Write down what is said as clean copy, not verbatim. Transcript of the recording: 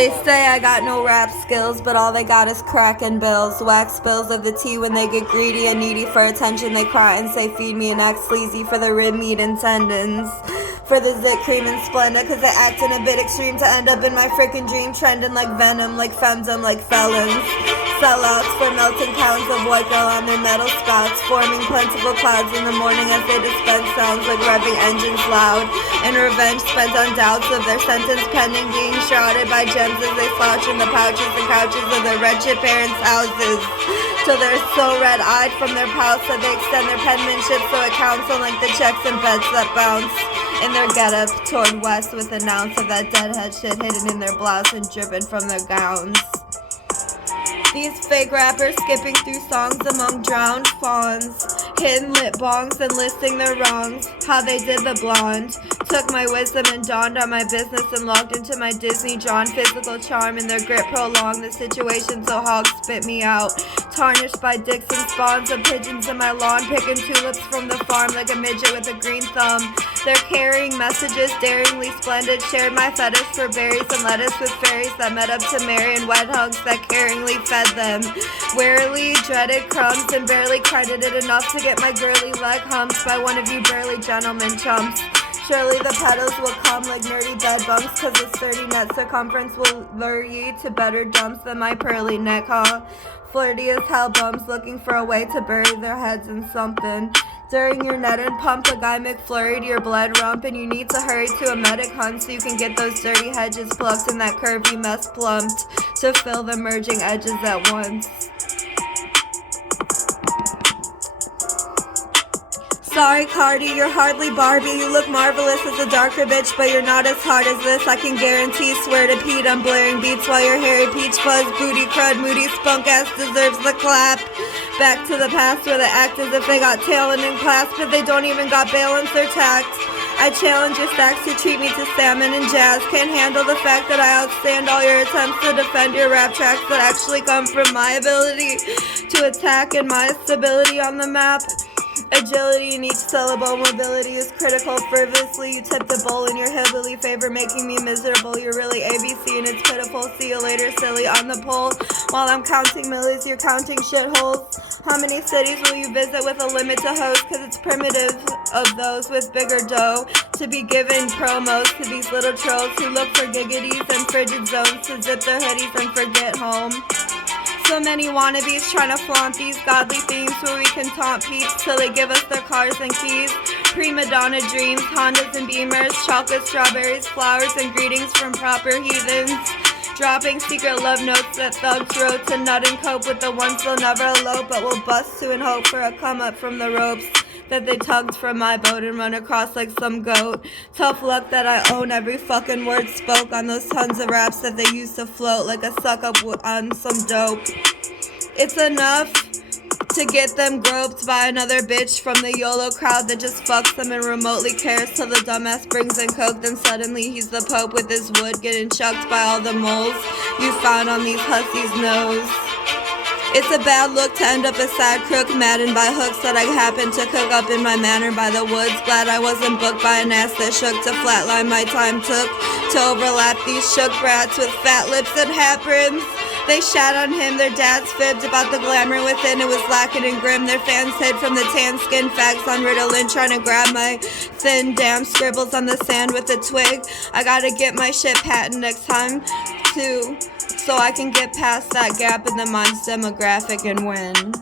They say I got no rap skills, but all they got is crackin' bills. Wax spills of the tea when they get greedy and needy for attention. They cry and say feed me and act sleazy for the rib meat and tendons. For the zit, creme, and splenda, cause they actin' a bit extreme to end up in my frickin' dream. Trendin like venom, like femdom, like felons. Sellouts for melting pounds of white girl on their metal spouts, forming plentiful clouds in the morning as they dispense sounds like revving engines loud. And revenge spent on doubts of their sentence pending, being shrouded by gems as they slouch in the pouches and couches of their wretched parents' houses. Till they're so red-eyed from their pouts that they extend their penmanship so it counts on like the checks and bets that bounce in their getup toward west with an ounce of that deadhead shit hidden in their blouse and drippin from their gowns. These fake rappers skipping through songs among drowned fawns, hittin lit bongs and listing their wrongs, how they did the blonde. Took my wisdom and dawned on my business and logged into my Disney drawn physical charm in their grip prolonged the situation so hogs spit me out. Tarnished by dicks and spawns of pigeons in my lawn, picking tulips from the farm like a midget with a green thumb. They're carrying messages daringly splendid, shared my fetish for berries and lettuce with fairies that met up to marry and wet hugs that caringly fed them. Warily dreaded crumbs and barely credited enough to get my girly leg humped by one of you burly gentlemen chumps. Surely the petals will come like nerdy bed bumps, cause the sturdy net circumference will lure ye to better dumps than my pearly neck, huh? Flirty as hell bums looking for a way to bury their heads in something. During your net and pump a guy McFlurry to your blood rump, and you need to hurry to a medic hunt so you can get those dirty hedges plucked and that curvy mess plumped to fill the merging edges at once. Sorry, Cardi, you're hardly Barbie. You look marvelous as a darker bitch, but you're not as hard as this. I can guarantee, swear to Pete, I'm blaring beats while your hairy peach fuzz, booty crud, moody spunk ass deserves the clap. Back to the past where they act as if they got talent in class, but they don't even got balance or tact. I challenge your stacks to treat me to salmon and jazz. Can't handle the fact that I outstand all your attempts to defend your rap tracks that actually come from my ability to attack and my stability on the map. Agility in each syllable, mobility is critical. Frivolously, you tip the bowl in your hillbilly favor, making me miserable. You're really ABC and it's pitiful. See you later, silly, on the pole. While I'm counting millies, you're counting shitholes. How many cities will you visit with a limit to host? Cause it's primitive of those with bigger dough to be given promos to these little trolls who look for giggities and frigid zones to zip their hoodies and forget home. So many wannabes trying to flaunt these godly themes where we can taunt peeps till they give us their cars and keys. Prima donna dreams, Hondas and Beamers, chocolate, strawberries, flowers, and greetings from proper heathens. Dropping secret love notes that thugs wrote to nut and cope with the ones they'll never elope, but will bust to and hope for a come up from the ropes that they tugged from my boat and run across like some goat. Tough luck that I own every fucking word spoke on those tons of raps that they used to float like a suck up on some dope. It's enough to get them groped by another bitch from the YOLO crowd that just fucks them and remotely cares till the dumbass brings in coke. Then suddenly he's the pope with his wood getting chucked by all the moles you found on these hussies' nose. It's a bad look to end up a sad crook, maddened by hooks that I happened to cook up in my manor by the woods. Glad I wasn't booked by an ass that shook to flatline my time took to overlap these shook brats with fat lips and hat brims. They shat on him, their dads fibbed about the glamour within. It was lacking and grim. Their fans hid from the tan skin facts on Ritalin, trying to grab my thin damn scribbles on the sand with a twig. I gotta get my shit patent next time too, so I can get past that gap in the mind's demographic and win.